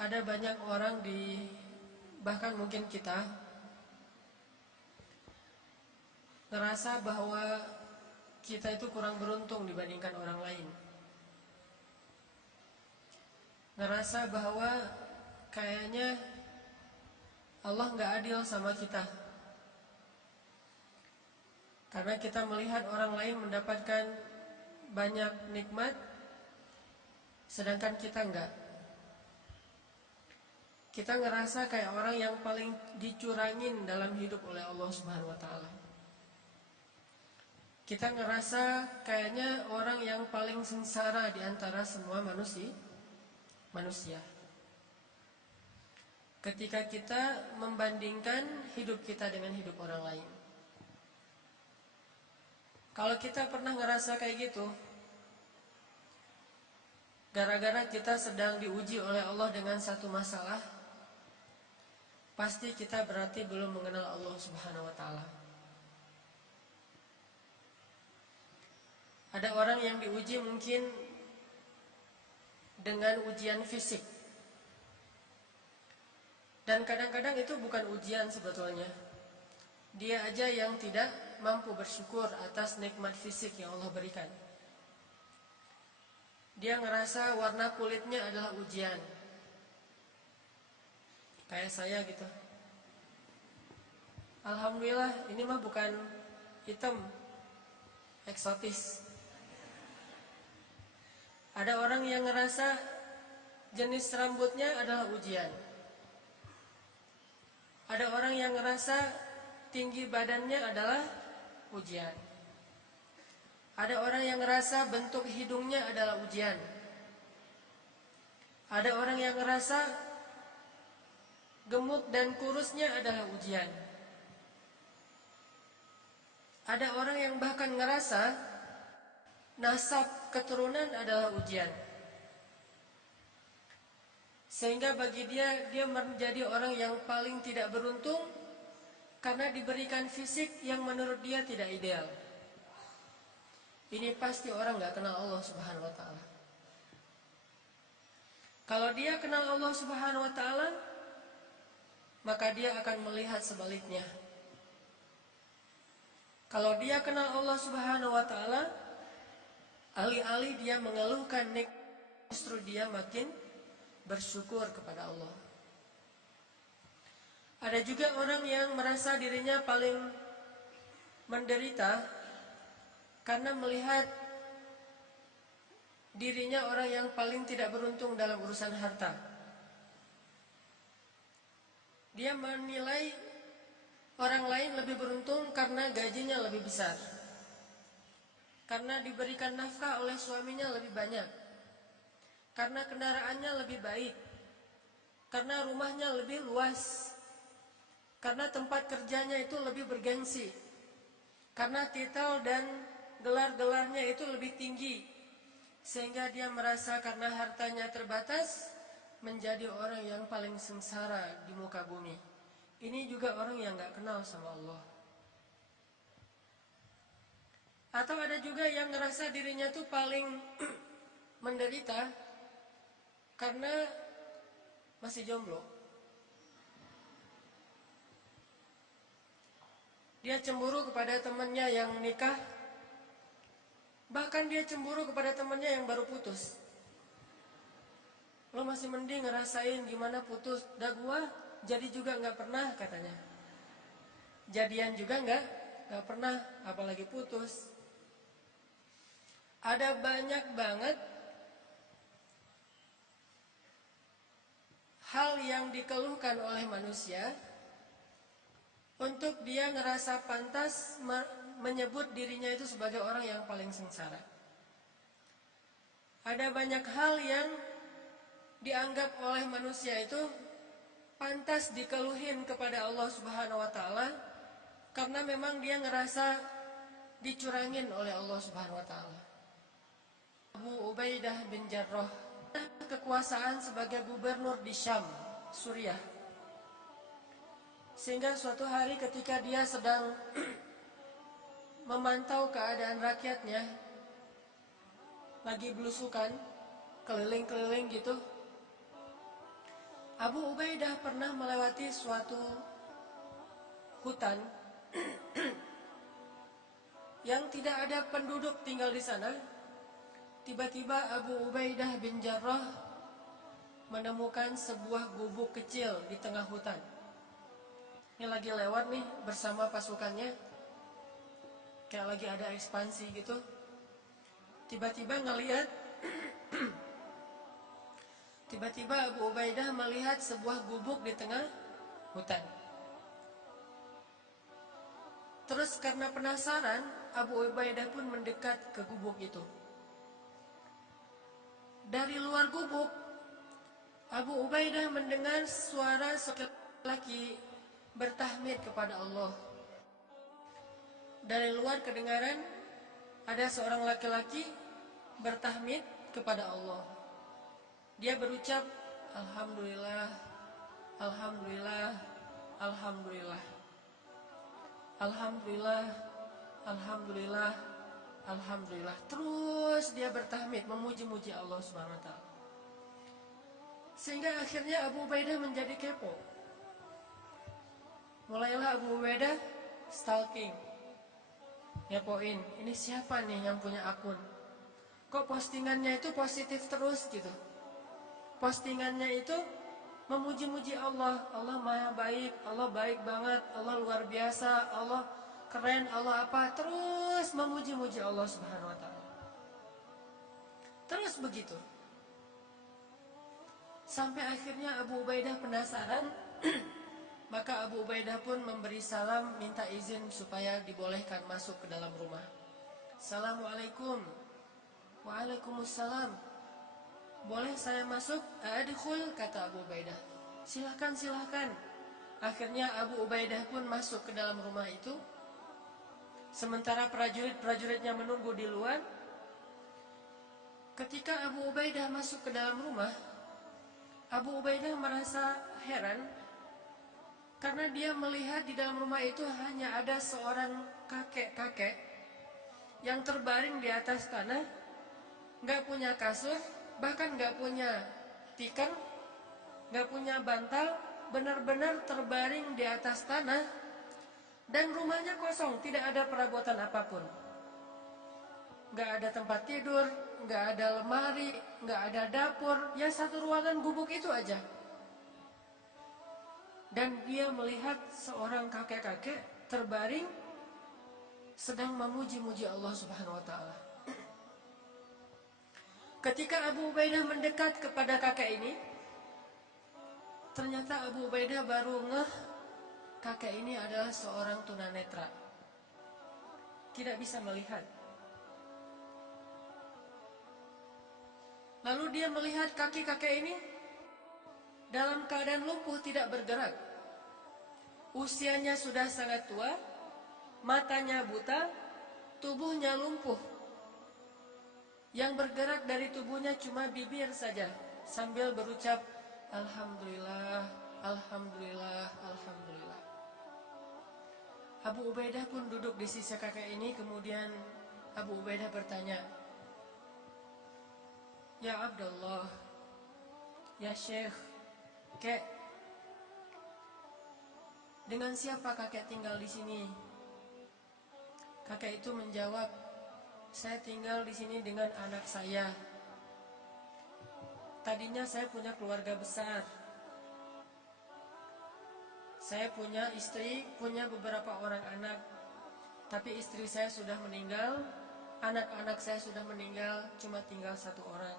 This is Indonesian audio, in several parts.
Ada banyak orang bahkan mungkin kita ngerasa bahwa kita itu kurang beruntung dibandingkan orang lain. Ngerasa bahwa kayaknya Allah nggak adil sama kita, karena kita melihat orang lain mendapatkan banyak nikmat, sedangkan kita enggak. Kita ngerasa kayak orang yang paling dicurangin dalam hidup oleh Allah Subhanahu wa taala. Kita ngerasa kayaknya orang yang paling sengsara di antara semua manusia. Ketika kita membandingkan hidup kita dengan hidup orang lain. Kalau kita pernah ngerasa kayak gitu, gara-gara kita sedang diuji oleh Allah dengan satu masalah, pasti kita berarti belum mengenal Allah Subhanahu wa taala. Ada orang yang diuji mungkin dengan ujian fisik. Dan kadang-kadang itu bukan ujian sebetulnya. Dia aja yang tidak mampu bersyukur atas nikmat fisik yang Allah berikan. Dia ngerasa warna kulitnya adalah ujian. Kayak saya gitu. Alhamdulillah ini mah bukan hitam, eksotis. Ada orang yang ngerasa jenis rambutnya adalah ujian. Ada orang yang ngerasa tinggi badannya adalah ujian. Ada orang yang ngerasa bentuk hidungnya adalah ujian. Ada orang yang ngerasa gemuk dan kurusnya adalah ujian. Ada orang yang bahkan ngerasa nasab keturunan adalah ujian. Sehingga bagi dia menjadi orang yang paling tidak beruntung karena diberikan fisik yang menurut dia tidak ideal. Ini pasti orang gak kenal Allah Subhanahu wa ta'ala. Kalau dia kenal Allah Subhanahu wa ta'ala, maka dia akan melihat sebaliknya. Kalau dia kenal Allah Subhanahu wa ta'ala, alih-alih dia mengeluhkan nikmat, justru dia makin bersyukur kepada Allah. Ada juga orang yang merasa dirinya paling menderita karena melihat dirinya orang yang paling tidak beruntung dalam urusan harta. Dia menilai orang lain lebih beruntung karena gajinya lebih besar, karena diberikan nafkah oleh suaminya lebih banyak, karena kendaraannya lebih baik, karena rumahnya lebih luas, karena tempat kerjanya itu lebih bergengsi, karena titel dan gelar-gelarnya itu lebih tinggi, sehingga dia merasa karena hartanya terbatas menjadi orang yang paling sengsara di muka bumi. Ini juga orang yang gak kenal sama Allah. Atau ada juga yang ngerasa dirinya tuh paling menderita karena masih jomblo. Dia cemburu kepada temannya yang nikah. Bahkan dia cemburu kepada temannya yang baru putus. Lo masih mending ngerasain gimana putus. Dah gua jadi juga gak pernah katanya. Jadian juga gak pernah, apalagi putus. Ada banyak banget hal yang dikeluhkan oleh manusia untuk dia ngerasa pantas menyebut dirinya itu sebagai orang yang paling sengsara. Ada banyak hal yang dianggap oleh manusia itu pantas dikeluhin kepada Allah Subhanahu wa ta'ala, karena memang dia ngerasa dicurangin oleh Allah Subhanahu wa ta'ala. Abu Ubaidah bin Jarrah kekuasaan sebagai gubernur di Syam, Suriah. Sehingga suatu hari ketika dia sedang memantau keadaan rakyatnya, lagi belusukan, keliling-keliling gitu, Abu Ubaidah pernah melewati suatu hutan yang tidak ada penduduk tinggal di sana. Tiba-tiba Abu Ubaidah bin Jarrah menemukan sebuah gubuk kecil di tengah hutan. Ini lagi lewat nih bersama pasukannya, kayak lagi ada ekspansi gitu. Tiba-tiba ngelihat tiba-tiba Abu Ubaidah melihat sebuah gubuk di tengah hutan. Terus karena penasaran, Abu Ubaidah pun mendekat ke gubuk itu. Dari luar gubuk, Abu Ubaidah mendengar suara seorang laki bertahmid kepada Allah. Dari luar kedengaran ada seorang laki-laki bertahmid kepada Allah. Dia berucap, Alhamdulillah, Alhamdulillah, Alhamdulillah, Alhamdulillah, Alhamdulillah, Alhamdulillah. Terus dia bertahmid, memuji-muji Allah Subhanahu wa Ta'ala. Sehingga akhirnya Abu Ubaidah menjadi kepo. Mulailah Abu Ubaidah stalking, ngepoin, ini siapa nih yang punya akun? Kok postingannya itu positif terus gitu? Postingannya itu memuji-muji Allah. Allah maha baik, Allah baik banget, Allah luar biasa, Allah keren, Allah apa? Terus memuji-muji Allah Subhanahu wa Ta'ala. Terus begitu. Sampai akhirnya Abu Ubaidah penasaran. Maka Abu Ubaidah pun memberi salam, minta izin supaya dibolehkan masuk ke dalam rumah. Assalamualaikum. Waalaikumsalam. Boleh saya masuk? Adkhul, kata Abu Ubaidah. Silakan, silakan. Akhirnya Abu Ubaidah pun masuk ke dalam rumah itu. Sementara prajurit-prajuritnya menunggu di luar. Ketika Abu Ubaidah masuk ke dalam rumah, Abu Ubaidah merasa heran karena dia melihat di dalam rumah itu hanya ada seorang kakek-kakek yang terbaring di atas tanah, gak punya kasur, bahkan gak punya tikar, gak punya bantal, benar-benar terbaring di atas tanah, dan rumahnya kosong, tidak ada perabotan apapun. Gak ada tempat tidur, gak ada lemari, gak ada dapur, ya satu ruangan gubuk itu aja. Dan dia melihat seorang kakek-kakek terbaring sedang memuji-muji Allah Subhanahu wa Ta'ala. Ketika Abu Ubaidah mendekat kepada kakek ini, ternyata Abu Ubaidah baru ngeh kakek ini adalah seorang tunanetra, tidak bisa melihat. Lalu dia melihat kaki kakek ini dalam keadaan lumpuh, tidak bergerak. Usianya sudah sangat tua, matanya buta, tubuhnya lumpuh. Yang bergerak dari tubuhnya cuma bibir saja, sambil berucap, Alhamdulillah, Alhamdulillah, Alhamdulillah. Abu Ubaidah pun duduk di sisi kakek ini, kemudian Abu Ubaidah bertanya, Ya Abdullah, Ya Syekh, Kek, dengan siapa kakek tinggal di sini? Kakek itu menjawab, saya tinggal di sini dengan anak saya. Tadinya saya punya keluarga besar. Saya punya istri, punya beberapa orang anak. Tapi istri saya sudah meninggal, anak-anak saya sudah meninggal, cuma tinggal satu orang.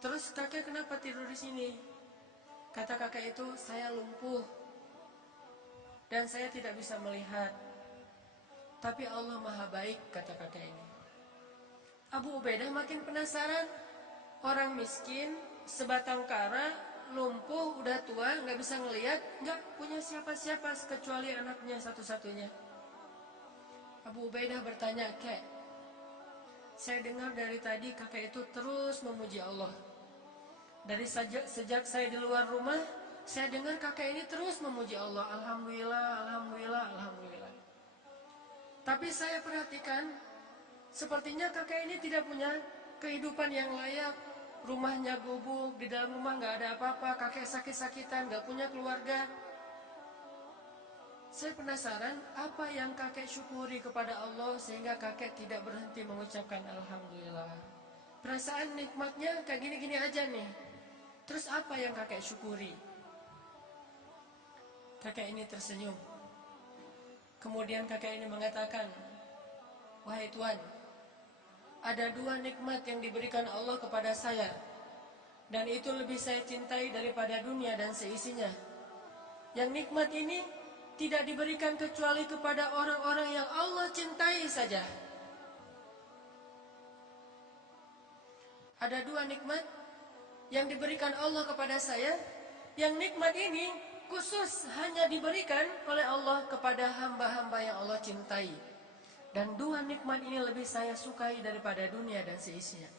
Terus kakek kenapa tidur di sini? Kata kakek itu, saya lumpuh dan saya tidak bisa melihat. Tapi Allah maha baik, kata kakek ini. Abu Ubaidah makin penasaran. Orang miskin, sebatang kara, lumpuh, udah tua, gak bisa ngelihat, gak punya siapa-siapa kecuali anaknya satu-satunya. Abu Ubaidah bertanya, Kek, saya dengar dari tadi kakek itu terus memuji Allah. Dari sejak saya di luar rumah, saya dengar kakek ini terus memuji Allah. Alhamdulillah, Alhamdulillah, Alhamdulillah. Tapi saya perhatikan, sepertinya kakek ini tidak punya kehidupan yang layak. rumahnya gubuk, di dalam rumah nggak ada apa-apa, kakek sakit-sakitan, nggak punya keluarga. Saya penasaran apa yang kakek syukuri kepada Allah sehingga kakek tidak berhenti mengucapkan Alhamdulillah. Perasaan nikmatnya kayak gini-gini aja nih. Terus apa yang kakek syukuri? Kakek ini tersenyum. Kemudian kakek ini mengatakan, wahai Tuhan, ada 2 nikmat yang diberikan Allah kepada saya, dan itu lebih saya cintai daripada dunia dan seisinya. Yang nikmat ini tidak diberikan kecuali kepada orang-orang yang Allah cintai saja. Ada 2 nikmat yang diberikan Allah kepada saya, yang nikmat ini khusus hanya diberikan oleh Allah kepada hamba-hamba yang Allah cintai. Dan 2 nikmat ini lebih saya sukai daripada dunia dan seisinya.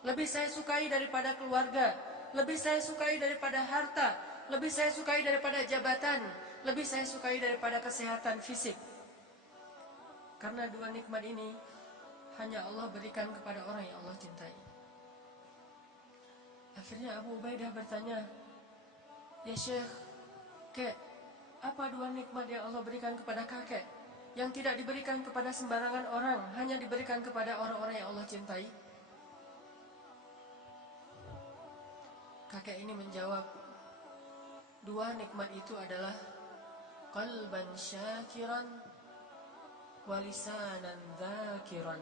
Lebih saya sukai daripada keluarga, lebih saya sukai daripada harta, lebih saya sukai daripada jabatan, lebih saya sukai daripada kesehatan fisik. Karena 2 nikmat ini hanya Allah berikan kepada orang yang Allah cintai. Akhirnya Abu Ubaidah bertanya, ya Syekh, kek, apa 2 nikmat yang Allah berikan kepada kakek yang tidak diberikan kepada sembarangan orang, hanya diberikan kepada orang-orang yang Allah cintai? Kakek ini menjawab, 2 nikmat itu adalah qalban syakiran wa lisanan dzakiran.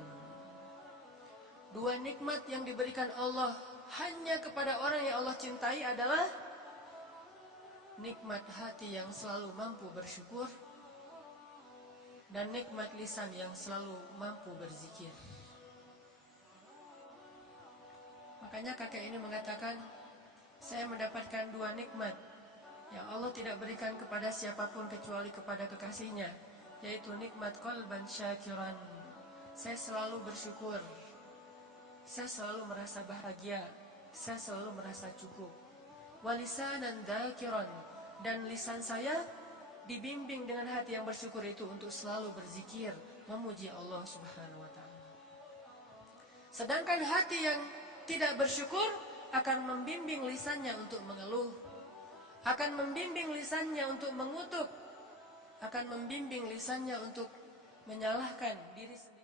2 nikmat yang diberikan Allah hanya kepada orang yang Allah cintai adalah nikmat hati yang selalu mampu bersyukur dan nikmat lisan yang selalu mampu berzikir. Makanya kakek ini mengatakan, saya mendapatkan 2 nikmat yang Allah tidak berikan kepada siapapun kecuali kepada kekasihnya, yaitu nikmat qalban syakiran. Saya selalu bersyukur, saya selalu merasa bahagia, saya selalu merasa cukup. Walisanan dzakiran, dan lisan saya dibimbing dengan hati yang bersyukur itu untuk selalu berzikir, memuji Allah Subhanahu wa ta'ala. Sedangkan hati yang tidak bersyukur akan membimbing lisannya untuk mengeluh, akan membimbing lisannya untuk mengutuk, akan membimbing lisannya untuk menyalahkan diri sendiri.